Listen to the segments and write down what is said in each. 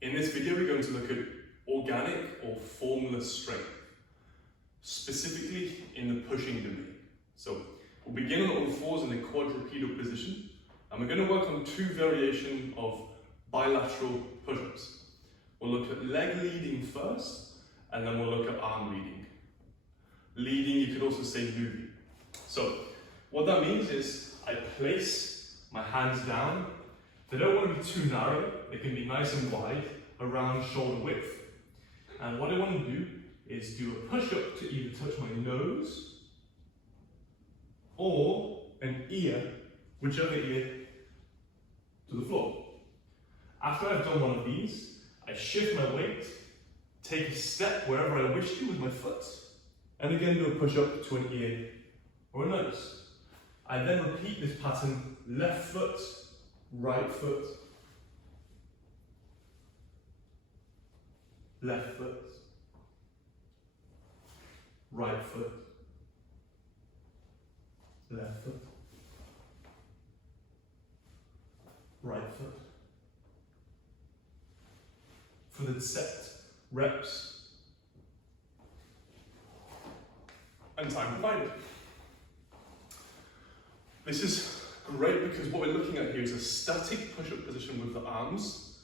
In this video, we're going to look at organic or formless strength, specifically in the pushing domain. So we'll begin on all fours in the quadrupedal position, and we're going to work on two variations of bilateral push-ups. We'll look at leg leading first, and then we'll look at arm leading. Leading, you could also say moving. So what that means is I place my hands down. They don't want to be too narrow, they can be nice and wide, around shoulder width. And what I want to do is do a push-up to either touch my nose or an ear, whichever ear, to the floor. After I've done one of these, I shift my weight, take a step wherever I wish to with my foot, and again do a push-up to an ear or a nose. I then repeat this pattern, left foot, right foot, left foot, right foot, left foot, right foot. For the set, reps, and time provided. This is great because what we're looking at here is a static push-up position with the arms,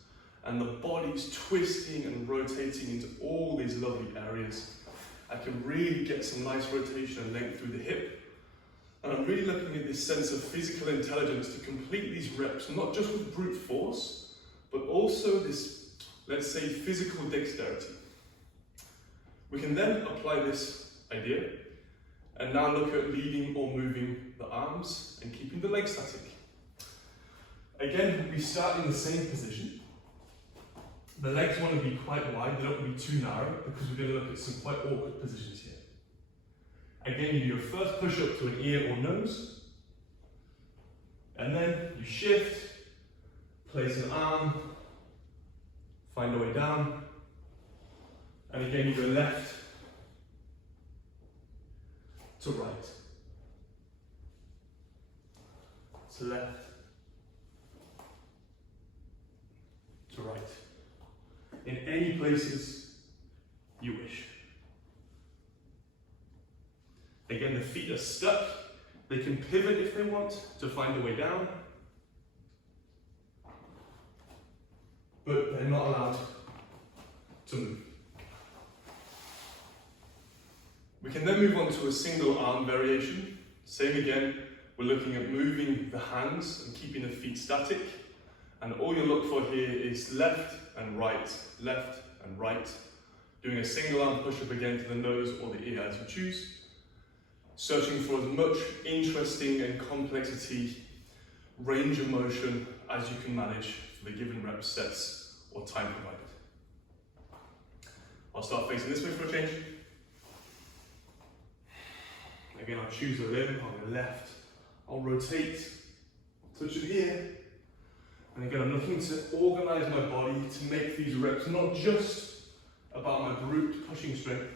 and the body's twisting and rotating into all these lovely areas. I can really get some nice rotation and length through the hip, and I'm really looking at this sense of physical intelligence to complete these reps, not just with brute force, but also this, let's say, physical dexterity. We can then apply this idea and now look at leading or moving the arms and keeping the legs static. Again, we start in the same position. The legs want to be quite wide, they don't want to be too narrow because we're going to look at some quite awkward positions here. Again, you do your first push up to an ear or nose, and then you shift, place an arm, find a way down, and again you go left to right, to left, to right, in any places you wish. Again, the feet are stuck. They can pivot if they want to find a way down, but they're not allowed to move. We can then move on to a single arm variation. Same again, we're looking at moving the hands and keeping the feet static. And all you look for here is left and right, doing a single arm push-up again to the nose or the ear as you choose. Searching for as much interesting and complexity, range of motion as you can manage for the given rep sets or time provided. I'll start facing this way for a change. Again, I'll choose a limb, I'll go left, I'll rotate, touch it here. And again, I'm looking to organize my body to make these reps not just about my brute pushing strength.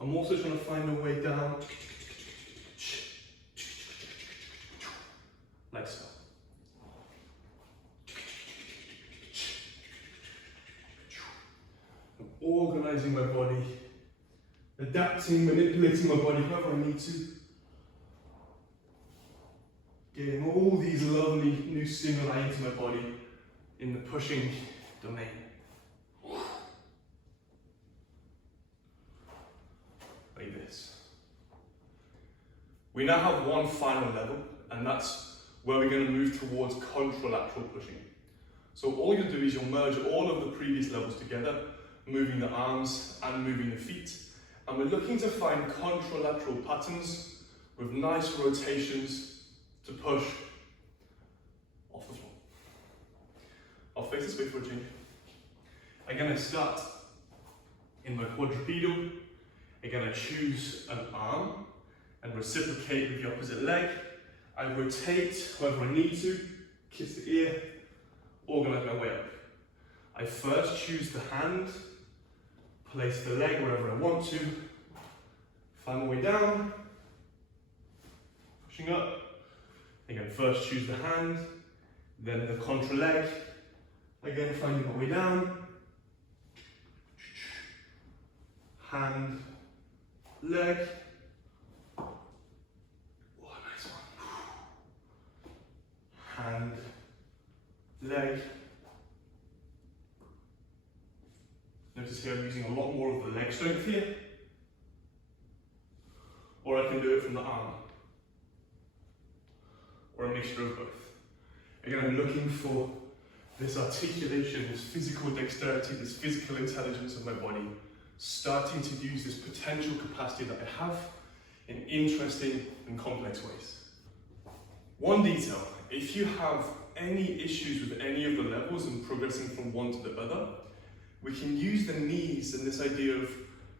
I'm also trying to find a way down, like so. I'm organizing my body, adapting, manipulating my body however I need to. Getting all these lovely new stimuli into my body in the pushing domain. Like this. We now have one final level, and that's where we're going to move towards contralateral pushing. So all you'll do is you'll merge all of the previous levels together, moving the arms and moving the feet. And we're looking to find contralateral patterns with nice rotations to push off the floor. I'll face this way for a change. Again, I start in my quadrupedal. Again, I choose an arm and reciprocate with the opposite leg. I rotate however I need to, kiss the ear, organize my way up. I first choose the hand, place the leg wherever I want to, find my way down, pushing up. Again, first choose the hand, then the contra leg, Again, finding my way down. Hand, leg. Oh, nice one. Hand, leg. Notice here I'm using a lot more of the leg strength here. Or I can do it from the arm. Or a mixture of both. Again, I'm looking for this articulation, this physical dexterity, this physical intelligence of my body, starting to use this potential capacity that I have in interesting and complex ways. One detail, if you have any issues with any of the levels and progressing from one to the other, we can use the knees and this idea of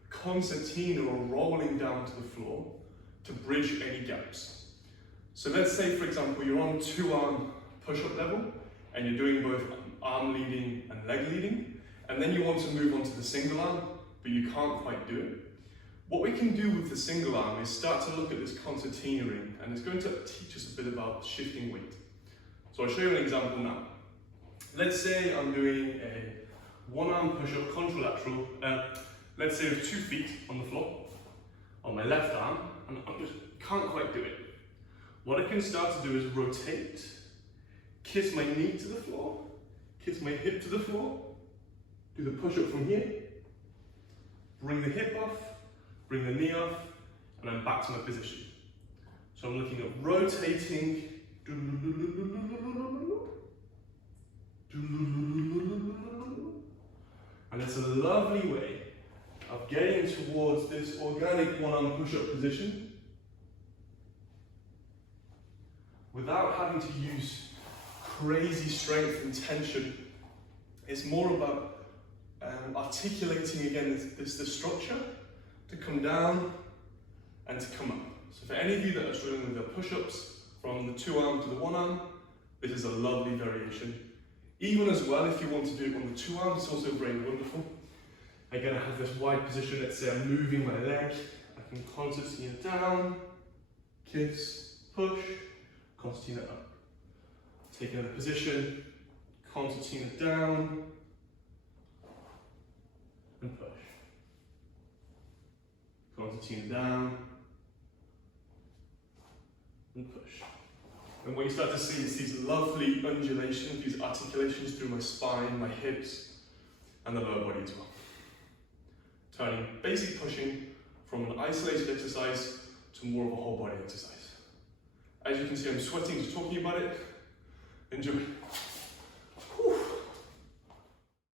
concertina or rolling down to the floor to bridge any gaps. So let's say, for example, you're on 2-arm push-up level and you're doing both arm leading and leg leading, and then you want to move on to the single arm, but you can't quite do it. What we can do with the single arm is start to look at this concertina ring, and it's going to teach us a bit about shifting weight. So I'll show you an example now. Let's say I'm doing a 1-arm push-up contralateral, let's say with 2 feet on the floor, on my left arm, and I just can't quite do it. What I can start to do is rotate, kiss my knee to the floor, kiss my hip to the floor, do the push-up from here, bring the hip off, bring the knee off, and I'm back to my position. So I'm looking at rotating, and it's a lovely way of getting towards this organic 1-arm push-up position without having to use crazy strength and tension. It's more about articulating again this structure to come down and to come up. So for any of you that are struggling with their push-ups from the 2-arm to the 1-arm, this is a lovely variation. Even as well, if you want to do it on the 2 arms, it's also very wonderful. Again, I have this wide position. Let's say I'm moving my leg. I can concertina down, kiss, push, concertina up. Take another position, concertina down, and push. Concertina down, and push. And what you start to see is these lovely undulations, these articulations through my spine, my hips, and the lower body as well. Turning basic pushing from an isolated exercise to more of a whole body exercise. As you can see, I'm sweating just talking about it. Enjoy.